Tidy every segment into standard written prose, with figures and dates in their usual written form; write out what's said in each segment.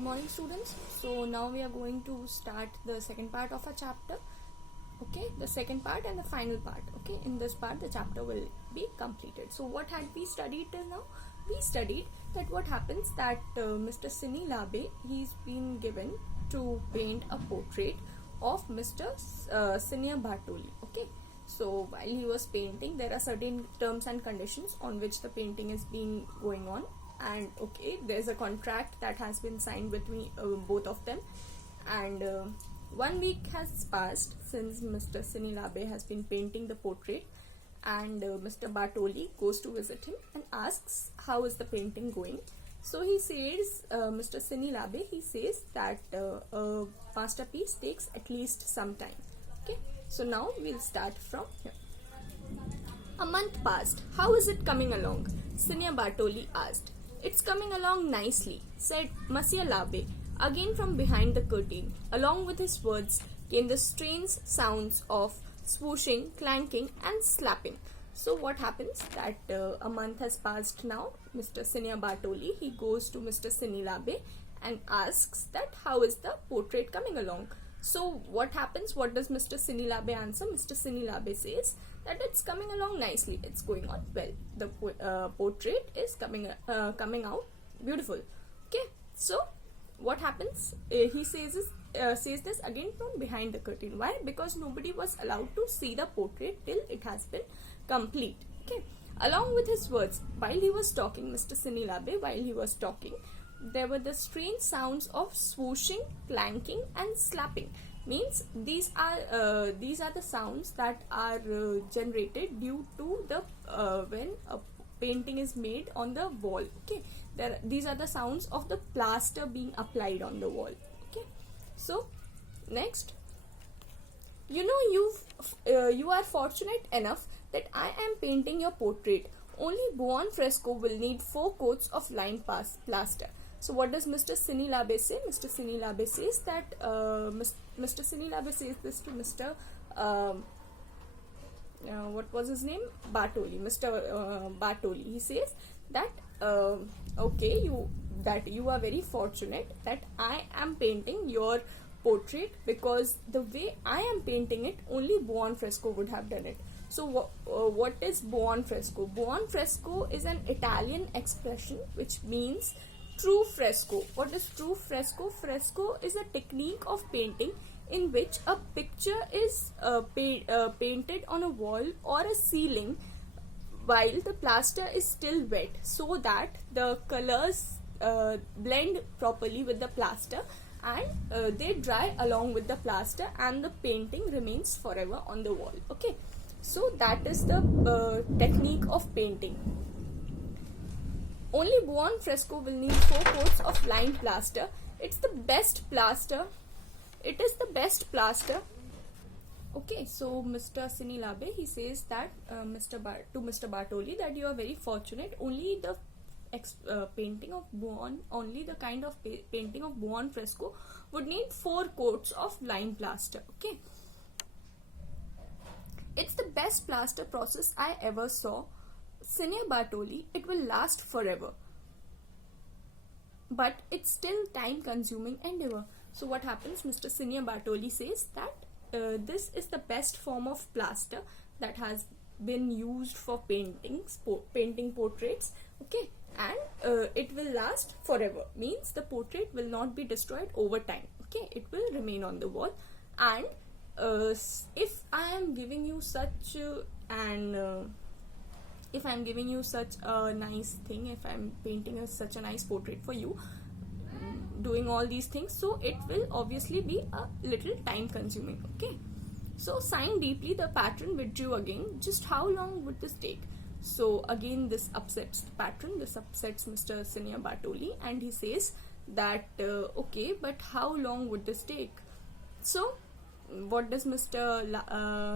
Good morning, students. So now we are going to start the second part of our chapter. Okay, the second part and the final part. Okay, in this part the chapter will be completed. So what had we studied till now? We studied that what happens that Mr. Sini Labe, he's been given to paint a portrait of Mr. Senior Bartoli. Okay, so while he was painting, there are certain terms and conditions on which the painting is being going on. And okay, there's a contract that has been signed between both of them, and 1 week has passed since Mr. Sinilabe has been painting the portrait, and Mr. Bartoli goes to visit him and asks how is the painting going. So he says, Mr. Sinilabe, he says that a masterpiece takes at least some time. Okay, so now we'll start from here. A month passed. How is it coming along? Senior Bartoli asked. It's coming along nicely, said Monsieur Labe, again from behind the curtain. Along with his words came the strange sounds of swooshing, clanking and slapping. So what happens that a month has passed now. Mr. Senior Bartoli, he goes to Mr. Sinilabe and asks that how is the portrait coming along. So what happens? What does Mr. Sinilabe answer? Mr. Sinilabe says that it's coming along nicely. It's going on well. The portrait is coming out beautiful. Okay. So what happens? He says this again from behind the curtain. Why? Because nobody was allowed to see the portrait till it has been complete. Okay. Along with his words, while he was talking, Mr. Sinilabe, while he was talking, there were the strange sounds of swooshing, clanking and slapping. Means these are the sounds that are generated due to the when a painting is made on the wall. Okay, these are the sounds of the plaster being applied on the wall. Okay, so next, you are fortunate enough that I am painting your portrait. Only buon fresco will need 4 coats of lime plaster. So what does Mr. Sinilabe say? Mr. Sinilabe says that Mr. Sinilabe says this to Mr. What was his name? Bartoli. Mr. Bartoli. He says that okay, you are very fortunate that I am painting your portrait, because the way I am painting it, only buon fresco would have done it. So what is buon fresco? Buon fresco is an Italian expression which means true fresco. What is true fresco? Fresco is a technique of painting in which a picture is painted on a wall or a ceiling while the plaster is still wet, so that the colors blend properly with the plaster and they dry along with the plaster, and the painting remains forever on the wall. Okay, so that is the technique of painting. Only buon fresco will need 4 coats of lime plaster. It's the best plaster. It is the best plaster. Okay, so Mr. Sinilabe, he says that to Mr. Bartoli that you are very fortunate. Only the painting of buon, only the kind of painting of buon fresco would need 4 coats of lime plaster. Okay, it's the best plaster process I ever saw. Senior Bartoli, it will last forever, but it's still time consuming endeavor. So what happens? Mr. Senior Bartoli says that this is the best form of plaster that has been used for painting portraits. Okay, and it will last forever. Means the portrait will not be destroyed over time. Okay, it will remain on the wall. And if I am giving you such if I'm giving you such a nice thing, if I'm painting such a nice portrait for you, doing all these things, so it will obviously be a little time consuming. Okay, so sighing deeply, the patron withdrew again. Just how long would this take? So again this upsets the patron, this upsets Mr. Senior Bartoli, and he says that okay, but how long would this take? So what does Mr.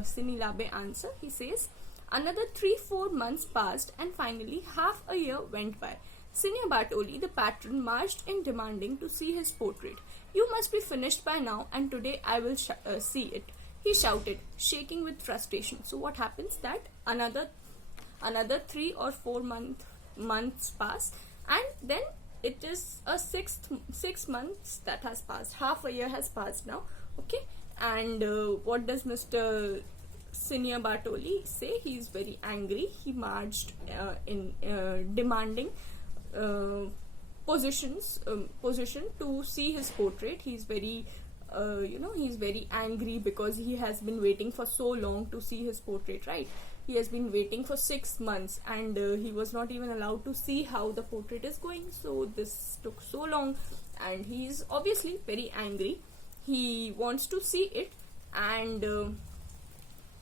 Sinilabe answer? He says, another 3-4 months passed, and finally half a year went by. Senior Bartoli, the patron, marched in demanding to see his portrait. You must be finished by now, and today I will see it, he shouted, shaking with frustration. So what happens that another 3 or 4 months pass, and then it is a 6 months that has passed. Half a year has passed now. Okay, and what does Mr. Senior Bartoli say? He is very angry. He marched in demanding position to see his portrait. He's very he's very angry because he has been waiting for so long to see his portrait, right? He has been waiting for 6 months, and he was not even allowed to see how the portrait is going. So this took so long, and he is obviously very angry. He wants to see it, and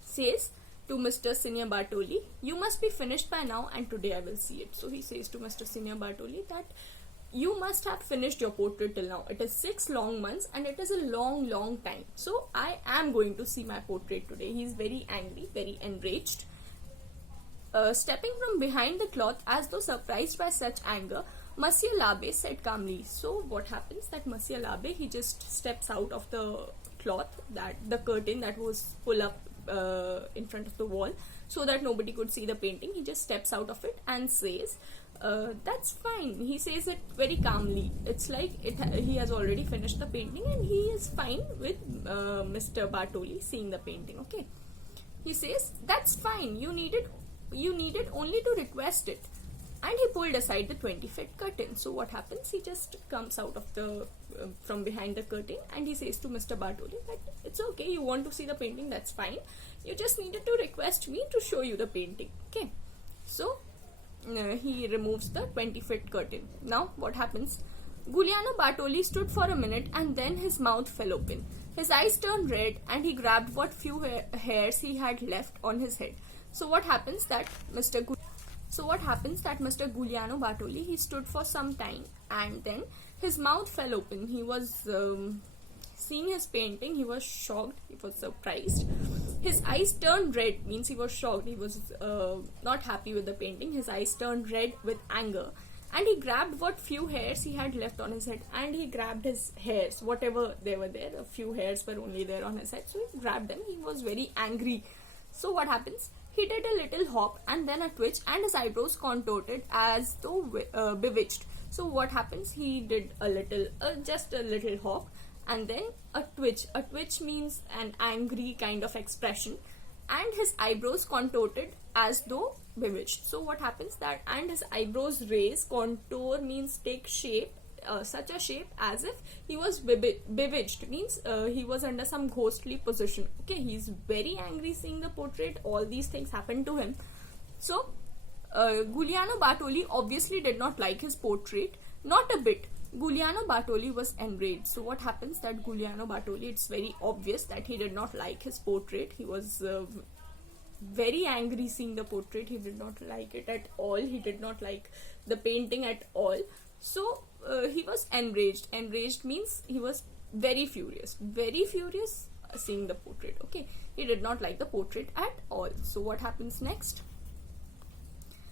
says to Mr. Senior Bartoli, "You must be finished by now, and today I will see it." So he says to Mr. Senior Bartoli that you must have finished your portrait till now. It is 6 long months, and it is a long time. So I am going to see my portrait today. He is very angry, very enraged. Stepping from behind the cloth as though surprised by such anger, Monsieur L'Abbe said calmly. So what happens that Monsieur L'Abbe, he just steps out of the cloth, that the curtain that was pulled up in front of the wall, so that nobody could see the painting. He just steps out of it and says, that's fine. He says it very calmly. It's like he has already finished the painting, and he is fine with Mr. Bartoli seeing the painting. Okay, he says, that's fine. You needed only to request it. And he pulled aside the 20-foot curtain. So what happens? He just comes out of the from behind the curtain, and he says to Mr. Bartoli that it's okay, you want to see the painting, that's fine. You just needed to request me to show you the painting. Okay. So he removes the 20-foot curtain. Now what happens? Giuliano Bartoli stood for a minute, and then his mouth fell open. His eyes turned red, and he grabbed what few hairs he had left on his head. So what happens that Mr. Giuliano Bartoli, he stood for some time, and then his mouth fell open. He was seeing his painting. He was shocked. He was surprised. His eyes turned red, means he was shocked. He was not happy with the painting. His eyes turned red with anger, and he grabbed what few hairs he had left on his head. And he grabbed his hairs, whatever they were there. A few hairs were only there on his head, so he grabbed them. He was very angry. So what happens? He did a little hop, and then a twitch, and his eyebrows contorted as though bewitched. So what happens? He did a little, just a little hop, and then a twitch. A twitch means an angry kind of expression, and his eyebrows contorted as though bewitched. So what happens that, and his eyebrows raise, contour means take shape, such a shape as if he was bewitched, means he was under some ghostly position. Okay, he's very angry seeing the portrait. All these things happened to him. So Giuliano Bartoli obviously did not like his portrait, not a bit. Giuliano Bartoli was enraged. So what happens that Giuliano Bartoli, it's very obvious that he did not like his portrait. He was very angry seeing the portrait. He did not like it at all. He did not like the painting at all. So he was enraged. Enraged means he was very furious seeing the portrait. Okay, he did not like the portrait at all. So what happens next?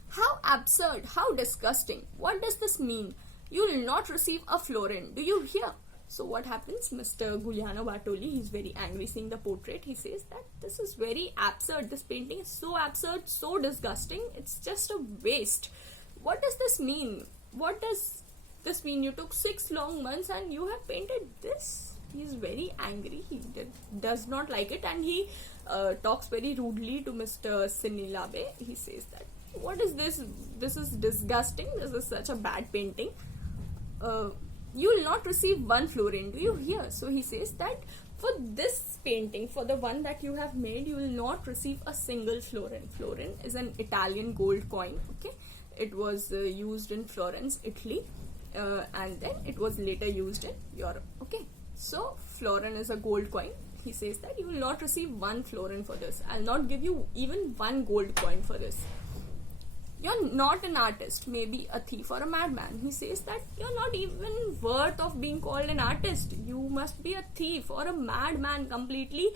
How absurd, how disgusting. What does this mean? You will not receive a florin. Do you hear? So what happens? Mr. Giuliano Bartoli, he's very angry seeing the portrait. He says that this is very absurd. This painting is so absurd, so disgusting. It's just a waste. What does this mean? What does this mean? You took 6 long months and you have painted this? He is very angry. He does not like it, and he talks very rudely to Mr. Sinilabe. He says that, what is this? This is disgusting. This is such a bad painting. You will not receive 1 florin. Do you hear? So he says that for this painting, for the one that you have made, you will not receive a single florin. Florin is an Italian gold coin. Okay, it was used in Florence, Italy, and then it was later used in Europe. Okay, so florin is a gold coin. He says that you will not receive 1 florin for this. I'll not give you even 1 gold coin for this. You're not an artist, maybe a thief or a madman. He says that you're not even worth of being called an artist. You must be a thief or a madman, completely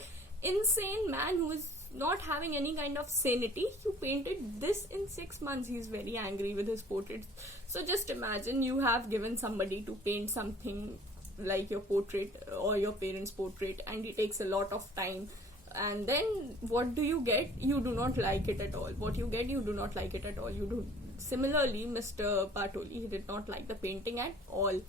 insane man who is not having any kind of sanity. You painted this in 6 months. He's very angry with his portraits. So just imagine you have given somebody to paint something like your portrait or your parents' portrait, and it takes a lot of time. And then what do you get? You do not like it at all. What you get, you do not like it at all. You Similarly, Mr. Bartoli, he did not like the painting at all.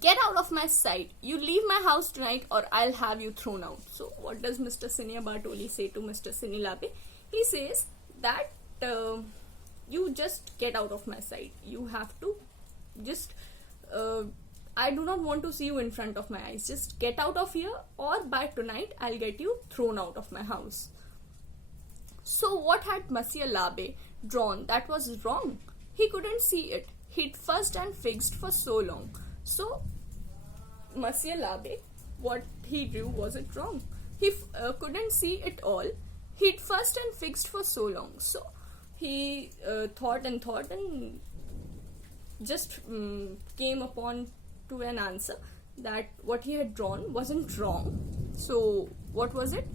Get out of my sight. You leave my house tonight or I'll have you thrown out. So what does Mr. Sinia Bartoli say to Mr. Sinilabe? He says that you just get out of my sight. You have to just... I do not want to see you in front of my eyes. Just get out of here or by tonight I'll get you thrown out of my house. So what had Monsieur Labe drawn that was wrong? He couldn't see it. He'd fussed and fixed for so long. So Monsieur Labe, what he drew wasn't wrong. He couldn't see it all. He'd fussed and fixed for so long. So he thought and just came upon to an answer that what he had drawn wasn't wrong. So what was it?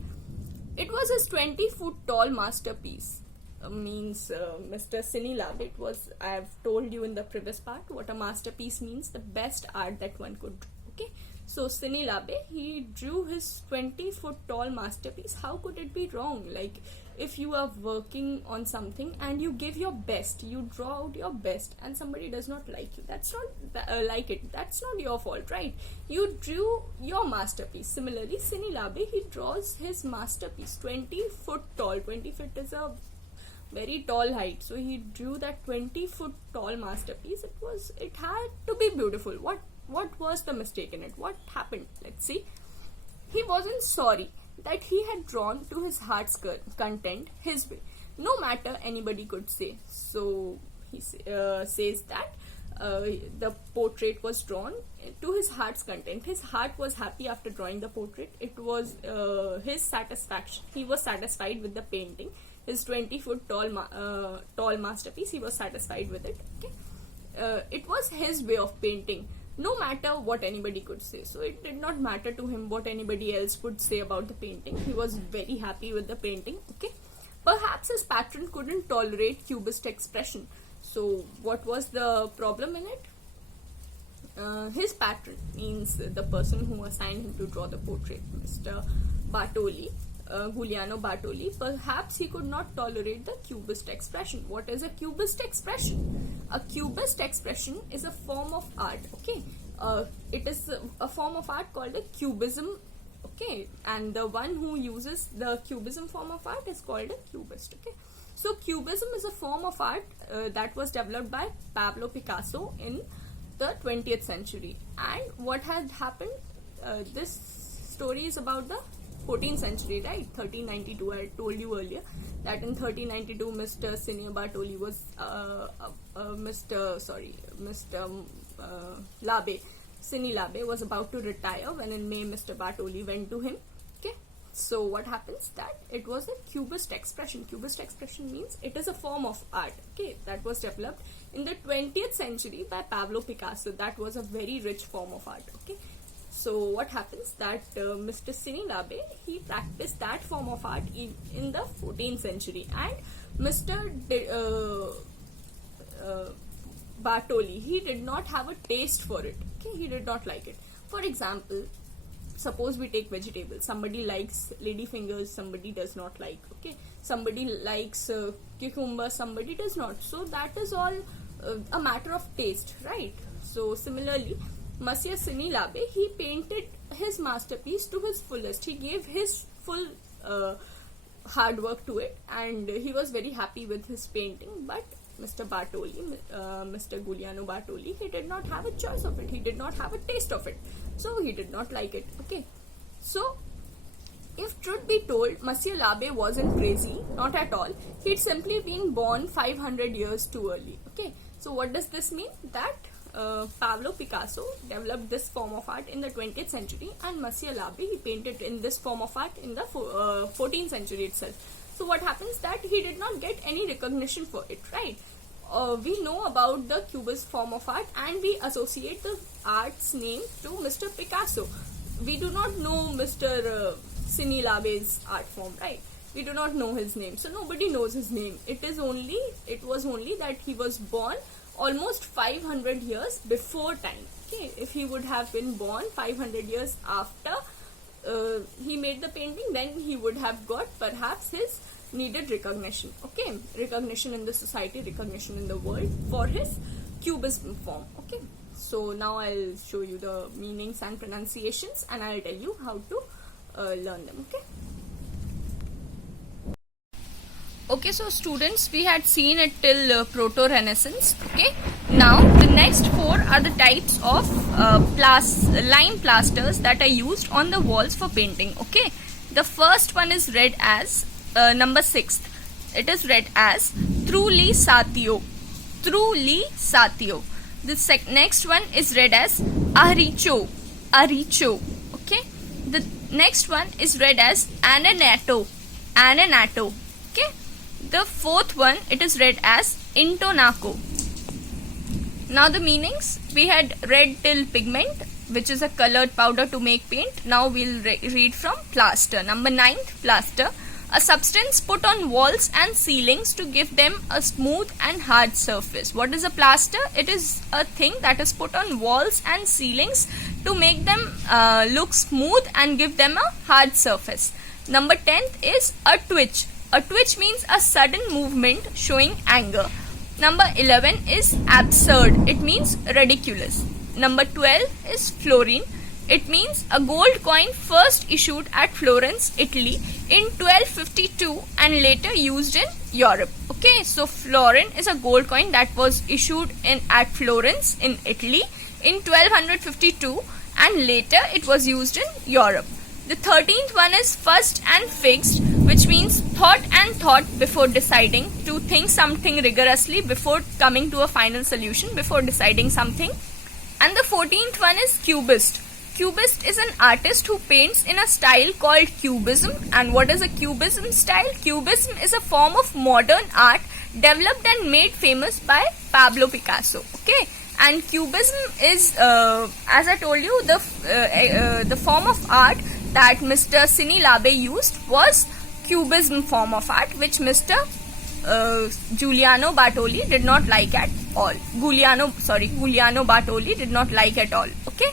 It was his 20-foot tall masterpiece. Mr. Sinilabe, it was, I have told you in the previous part what a masterpiece means, the best art that one could do. Okay, so Sinilabe, he drew his 20-foot tall masterpiece. How could it be wrong? Like, if you are working on something and you give your best, you draw out your best, and somebody does not like you, that's not that's not your fault, right? You drew your masterpiece. Similarly, Sinilabe, he draws his masterpiece 20-foot tall. 20 feet is a very tall height, so he drew that 20-foot tall masterpiece. It had to be beautiful. What was the mistake in it? What happened? Let's see. He wasn't sorry that he had drawn to his heart's content his way, no matter anybody could say. So he says that the portrait was drawn to his heart's content. His heart was happy after drawing the portrait. It was his satisfaction. He was satisfied with the painting. His 20-foot tall masterpiece, he was satisfied with it. Okay, it was his way of painting, no matter what anybody could say. So it did not matter to him what anybody else would say about the painting. He was very happy with the painting. Okay, perhaps his patron couldn't tolerate cubist expression. So what was the problem in it? His patron, means the person who assigned him to draw the portrait, Mr. Bartoli, Giuliano Bartoli, perhaps he could not tolerate the cubist expression. What is a cubist expression? A cubist expression is a form of art. Okay, it is a form of art called a cubism. Okay, and the one who uses the cubism form of art is called a cubist. Okay, so cubism is a form of art that was developed by Pablo Picasso in the 20th century. And what had happened? This story is about the 14th century, right? 1392. I told you earlier that in 1392 Mr. Sinia Bartoli was Mr. Labe, Sini Labe was about to retire when in May Mr. Bartoli went to him. Okay, so what happens? That it was a cubist expression. Cubist expression means it is a form of art. Okay, that was developed in the 20th century by Pablo Picasso. That was a very rich form of art. Okay, so what happens that Mr. Sinilabe, he practiced that form of art in the 14th century, and Mr. Bartoli, he did not have a taste for it. Okay, he did not like it. For example, suppose we take vegetables. Somebody likes ladyfingers, somebody does not like. Okay, somebody likes cucumber, somebody does not. So that is all a matter of taste, right? So similarly, Monsieur Sinilabe, he painted his masterpiece to his fullest. He gave his full hard work to it, and he was very happy with his painting. But Mr. Bartoli, Mr. Giuliano Bartoli, he did not have a choice of it. He did not have a taste of it. So he did not like it. Okay. So, if truth be told, Monsieur Labe wasn't crazy, not at all. He'd simply been born 500 years too early. Okay. So what does this mean? That Pablo Picasso developed this form of art in the 20th century, and Monsieur Labe, he painted in this form of art in the 14th century itself. So what happens that he did not get any recognition for it, right? We know about the Cubist form of art and we associate the art's name to Mr. Picasso. We do not know Mr. Sinilabe's art form, right? We do not know his name. So nobody knows his name. It was only that he was born almost 500 years before time. Okay, if he would have been born 500 years after he made the painting, then he would have got perhaps his needed recognition, okay, recognition in the society, recognition in the world for his cubism form. Okay, so now I'll show you the meanings and pronunciations, and I'll tell you how to learn them. Okay, so students, we had seen it till proto-Renaissance. Okay, now the next four are the types of lime plasters that are used on the walls for painting. Okay, the first one is read as number 6. It is read as Truly Satio. Truly Satio. The next one is read as Aricho. Aricho. Okay, the next one is read as Ananato. Ananato. Okay. The fourth one, it is read as Intonaco. Now the meanings, we had read till pigment, which is a colored powder to make paint. Now we'll read from plaster. Number 9th, plaster, a substance put on walls and ceilings to give them a smooth and hard surface. What is a plaster? It is a thing that is put on walls and ceilings to make them look smooth and give them a hard surface. Number 10th is a twitch. A twitch means a sudden movement showing anger. Number 11 is absurd. It means ridiculous. Number 12 is florin. It means a gold coin first issued at Florence, Italy in 1252 and later used in Europe. Okay, so florin is a gold coin that was issued at Florence in Italy in 1252 and later it was used in Europe. The 13th one is fussed and fixed, which means thought before deciding, to think something rigorously before coming to a final solution, before deciding something. And the 14th one is cubist. Cubist is an artist who paints in a style called cubism. And what is a cubism style? Cubism is a form of modern art developed and made famous by Pablo Picasso. Okay, and cubism is, as I told you, the form of art that Mr. Cini Labe used was cubism form of art, which Mr. Giuliano Bartoli did not like at all. Giuliano Bartoli did not like at all. Okay,